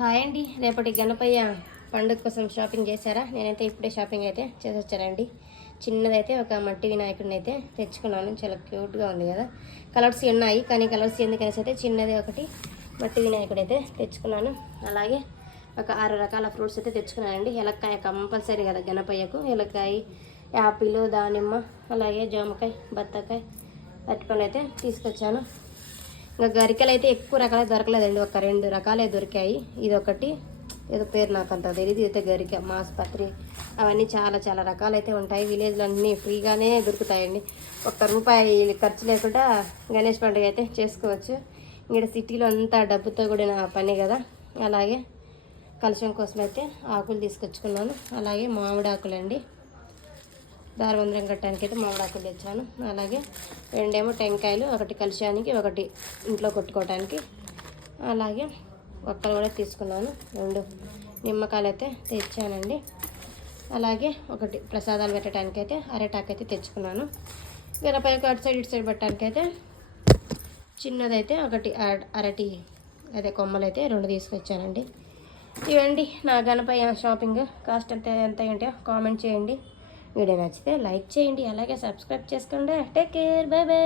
Hi అండి. రేపటి గణపయ్య పండుగ కోసం షాపింగ్ చేశారా? నేనైతే ఇప్పుడే షాపింగ్ అయితే చేసి వచ్చానండి. చిన్నదైతే ఒక మట్టి వినాయకుడిని అయితే తెచ్చుకున్నాను. చాలా క్యూట్గా ఉంది కదా. కలర్స్ ఉన్నాయి కానీ కలర్స్ ఎందుకనేసి అయితే చిన్నది ఒకటి మట్టి వినాయకుడు అయితే తెచ్చుకున్నాను. అలాగే ఒక 6 రకాల ఫ్రూట్స్ అయితే తెచ్చుకున్నానండి. ఎలక్కాయ కంపల్సరీ కదా గణపయ్యకు. ఎలక్కాయ, యాపిల్, దానిమ్మ, అలాగే జామకాయ, బత్తాకాయ, అరటిపండు అయితే తీసుకొచ్చాను. ఇంకా గరికలు అయితే ఎక్కువ రకాలు దొరకలేదండి. ఒక 2 రకాలే దొరికాయి. ఇది ఒకటి, ఏదో పేరు నాకు అంత తెలియదు. ఇదైతే గరిక, మాస్పత్రి, అవన్నీ చాలా రకాలు అయితే ఉంటాయి. విలేజ్లో అన్నీ ఫ్రీగానే దొరుకుతాయండి. ₹1 ఖర్చు లేకుండా గణేష్ పండుగ అయితే చేసుకోవచ్చు. ఇక్కడ సిటీలో అంతా డబ్బుతో కూడిన పని కదా. అలాగే కలశం కోసం అయితే ఆకులు తీసుకొచ్చుకున్నాను. అలాగే మామిడి ఆకులండి, దారబంధం కట్టడానికి అయితే మామిడాకులు తెచ్చాను. అలాగే 2 టెంకాయలు, ఒకటి కలశానికి, ఒకటి ఇంట్లో కొట్టుకోవడానికి. అలాగే ఒక్కలు కూడా తీసుకున్నాను. 2 నిమ్మకాయలు అయితే తెచ్చానండి. అలాగే ఒకటి ప్రసాదాలు పెట్టడానికి అయితే అరటాకు అయితే తెచ్చుకున్నాను. గణపయ్యకు అటు సైడ్ ఇటు సైడ్ పెట్టడానికి అయితే చిన్నదైతే ఒకటి అరటి అదే కొమ్మలు అయితే 2 తీసుకొచ్చానండి. ఇవండి నా గణపయ్య షాపింగ్. కాస్ట్ ఎంత ఏంటో కామెంట్ చేయండి. వీడియో నచ్చితే లైక్ చేయండి, అలాగే సబ్స్క్రైబ్ చేసుకోండి. Take care, by by.